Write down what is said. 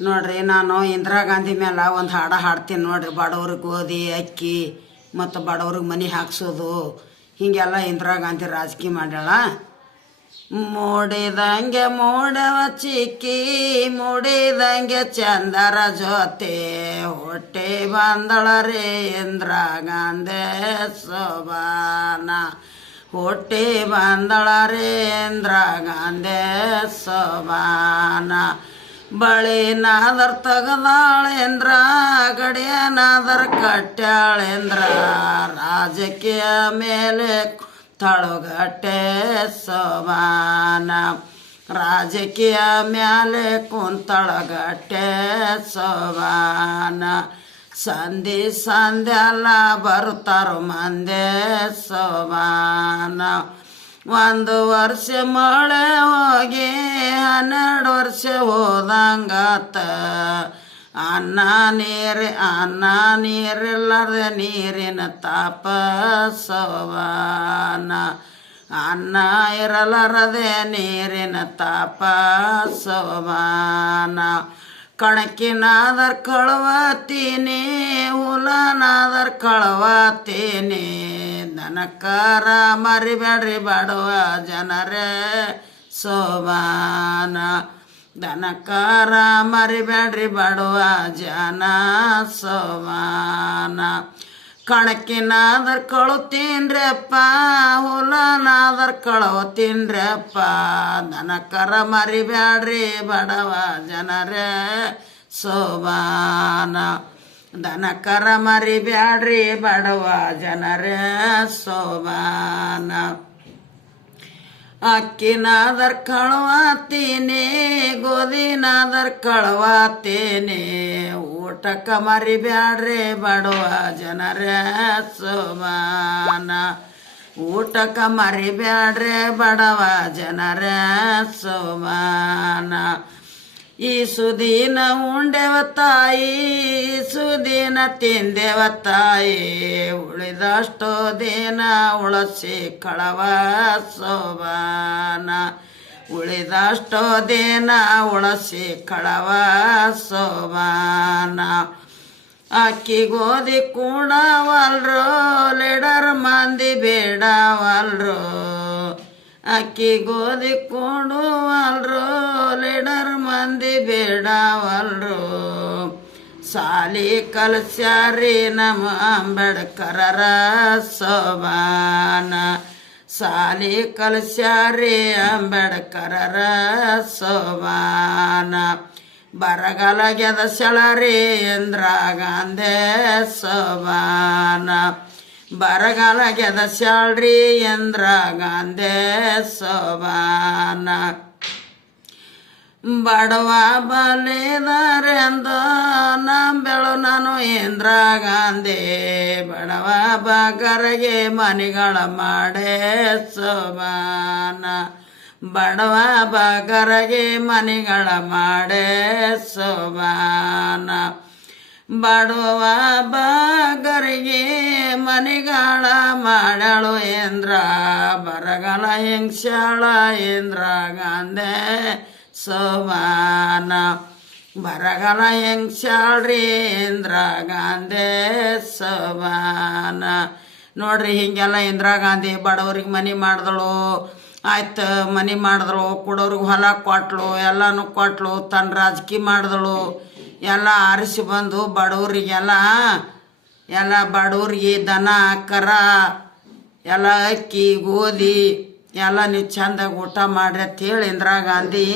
ನೋಡ್ರಿ, ನಾನು ಇಂದಿರಾ ಗಾಂಧಿ ಮೇಲೆ ಒಂದು ಹಾಡು ಹಾಡ್ತೀನಿ ನೋಡ್ರಿ. ಬಡವ್ರಿಗೆ ಗೋಧಿ ಅಕ್ಕಿ ಮತ್ತು ಬಡವ್ರಿಗೆ ಮನೆ ಹಾಕ್ಸೋದು ಹೀಗೆಲ್ಲ ಇಂದಿರಾ ಗಾಂಧಿ ರಾಜಕೀಯ ಮಾಡ್ಯಾಳ. ಮೂಡಿದಂಗೆ ಮೂಡವ ಚಿಕ್ಕಿ, ಮೂಡಿದಂಗೆ ಚಂದರ ಜೊತೆ, ಹೊಟ್ಟೆ ಬಂದಳ ರೇ ಇಂದಿರಾ ಗಾಂಧಿ ಸೋಬಾನ, ಹೊಟ್ಟೆ ಬಂದಳ ರೇ ಇಂದಿರಾ ಗಾಂಧಿ ಸೋಬಾನ. ಬಳಿನಾದರ್ ತಗದಾಳೇಂದ್ರ, ಗಡಿಯನಾದರ್ ಕಟ್ಟಾಳೇಂದ್ರ, ರಾಜಕೀಯ ಮೇಲೆ ತಳುಗಟ್ಟೆ ಸೋಬಾನ, ರಾಜಕೀಯ ಮೇಲೆ ಕುಂತಳಗಟ್ಟೆ ಸೋಬಾನ. ಸಂಧಿ ಸಂಧ್ಯೆಲ್ಲ ಬರ್ತಾರೋ ಮಂದೆ ಸೋಬಾನ. ಒಂದು ವರ್ಷ ಮಳೆ ಹೋಗಿ 12 ವರ್ಷ ಹೋದಂಗಾತ, ಅನ್ನ ನೀರಿಲ್ಲದೆ ನೀರಿನ ತಾಪ ಸೋಬಾನ, ಅನ್ನ ಇರಲಾರದೆ ನೀರಿನ ತಾಪ ಸೋಬಾನ. ಕಣಕಿನಾದರ್ ಕಳವತೀನಿ, ಹುಲನಾದರ್ ಕಳವತೀನಿ, ದನಕಾರ ಮರಿಬೇಡ್ರಿ ಬಡವ ಜನರೇ ಸೋಬಾನ, ದನಕಾರ ಮರಿಬೇಡ್ರಿ ಬಡವ ಜನ ಸೋಬಾನ. ಕಣಕಿನಾದರ್ ಕಳುತ್ತೀನ್ರಪ್ಪ, ಹುಲನಾದರ್ ಕಳವತೀನ್ರಪ್ಪ, ದನಕರ ಮರಿಬ್ಯಾಡ್ರಿ ಬಡವ ಜನರೇ ಸೋಬಾನ, ದನಕರ ಮರಿಬ್ಯಾಡ್ರಿ ಬಡವ ಜನರೇ ಸೋಬಾನ. ಅಕ್ಕಿನಾದರ್ ಕಳವಾತೀನಿ, ಗೋಧಿನಾದರ್ ಕಳವಾತೀನಿ, ಊಟಕ್ಕೆ ಮರಿಬ್ಯಾಡ್ರಿ ಬಡವ ಜನರೇ ಸೋಬಾನ, ಊಟಕ್ಕೆ ಮರಿಬ್ಯಾಡ್ರಿ ಬಡವ ಜನರೇ ಸೋಬಾನ. ಈ ಸುದಿನ ಉಂಡೆವ ತಾಯಿ, ಸುದಿನ ತಿಂದೆವ ತಾಯಿ, ಉಳಿದಷ್ಟು ದಿನ ಉಳಸಿ ಕಳವ ಸೋಬಾನ, ಉಳಿದಷ್ಟು ದಿನ ಉಳಸಿ ಕಳವ ಸೋಬಾನ. ಅಕ್ಕಿ ಗೋಧಿ ಕೂಡವಲ್ರು, ಲೀಡರ್ ಮಂದಿ ಬೇಡವಲ್ರು, ಅಕ್ಕಿ ಗೋಧಿ ಕೂಡುವಲ್ರು, ಲೀಡರ್ ಮಂದಿ ಬೇಡವಲ್ರು. ಸಾಲಿ ಕಲ್ಸ್ಯಾರಿ ನಮ್ಮ ಅಂಬೇಡ್ಕರರ ಸೋಬಾನ, ಸಾಲಿ ಕಲ್ಸ್ಯಾರಿ ಅಂಬೇಡ್ಕರರ ಸೋಬಾನ. ಬರಗಾಲ ಗೆದಸಳರಿ ಇಂದಿರಾ ಗಾಂಧಿ ಸೋಬಾನ, ಬರಗಾಲ ಗೆದಸ್ಯಾಳ್ರಿ ಇಂದಿರಾ ಗಾಂಧಿ ಸೋಬಾನ. ಬಡವ ಬಲಿದರೆಂದು ನಂಬೆಳು ನಾನು ಇಂದಿರಾ ಗಾಂಧಿ, ಬಡವ ಬಗರಿಗೆ ಮನೆಗಳ ಮಾಡೇ ಸೋಬಾನ, ಬಡವ ಬಗರಿಗೆ ಮನೆಗಳ ಮಾಡೇ ಸೋಬಾನ. ಬಡವ ಬಗರಿಗೆ ಮನೆಗಳ ಮಾಡಳು ಇಂದಿರಾ, ಬರಗಾಲ ಹಿಂಗ್ಸ್ಯಾಳ ಇಂದಿರಾ ಗಾಂಧಿ ಸೋಬಾನ, ಬರಗಾಲ ಹಿಂಗ್ಸ್ಯಾಳ್ರಿ ಇಂದಿರಾ ಗಾಂಧಿ ಸೋಬಾನ. ನೋಡ್ರಿ, ಹಿಂಗೆಲ್ಲ ಇಂದಿರಾ ಗಾಂಧಿ ಬಡವ್ರಿಗೆ ಮನೆ ಮಾಡಿದಳು. ಆಯ್ತು, ಮನೆ ಮಾಡಿದಳು, ಕೊಡೋರಿಗೆ ಹೊಲ ಕೊಟ್ಲು, ಎಲ್ಲನೂ ಕೊಟ್ಲು, ತನ್ನ ರಾಜಕೀಯ ಮಾಡಿದಳು. ಎಲ್ಲ ಆರಿಸಿ ಬಂದು ಬಡವ್ರಿಗೆಲ್ಲ ಬಡವ್ರಿಗೆ ದನ ಕರ ಎಲ್ಲ ಅಕ್ಕಿ ಗೋಧಿ ಎಲ್ಲ ನೀವು ಚಂದಾಗಿ ಊಟ ಮಾಡ್ರಿ ಅಂತ ಹೇಳಿ ಇಂದಿರಾ ಗಾಂಧಿ